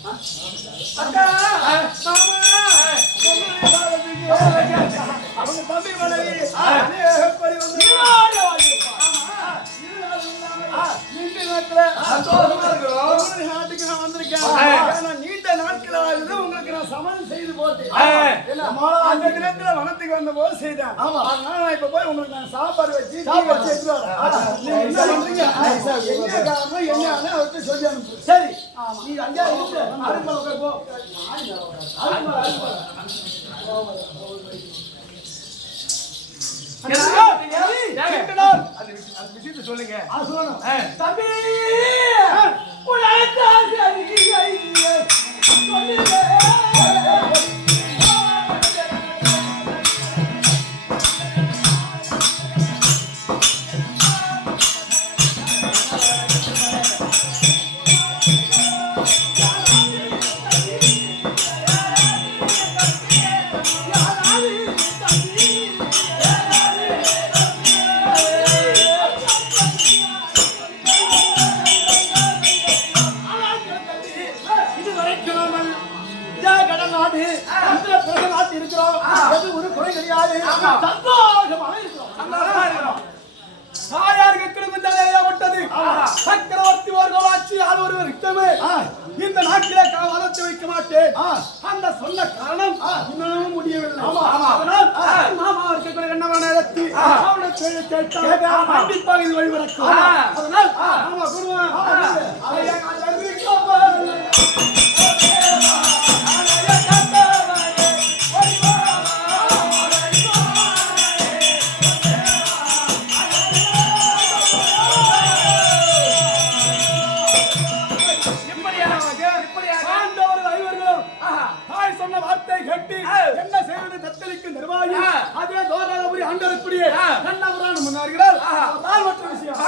அக்கா அவங்க தம்பி மனைவி எப்படி வந்து நாட்டுக்கு நான் வந்திருக்கேன். நீண்ட நாட்களாக உங்களுக்கு நான் சமன் செய்து போட்டேன். அந்த தினத்துல வனத்துக்கு வந்த போது செய்தேன். அதனால நான் இப்ப போய் உங்களுக்கு நான் சாப்பாடு வச்சு என்ன காரணம் என்ன அவர்கிட்ட சொல்லி அனுப்பு. சரி நீ அங்கே போ. விஷயத்தை சொல்லுங்க. தம்பி சக்கரவர்த்தி ஆட்சி ஒருவர் இந்த நாட்டிலே வளர்த்து வைக்க மாட்டேன். அந்த சொன்ன காரணம் இன்னும் முடியவில்லை. அதனால் மாமா இருக்கக்கூடிய என்னவான இடத்தி அவனை கண்டிப்பாக இது வழிவரக்கும். அதனால் மாமா குருவன் என்ன செய்வது தத்தளிக்கும் நிர்வாகி அதே தோராபுரி ஆண்டவருக்குரிய கண்ணபுராணம் முன்னார்கள் மற்ற விஷயம்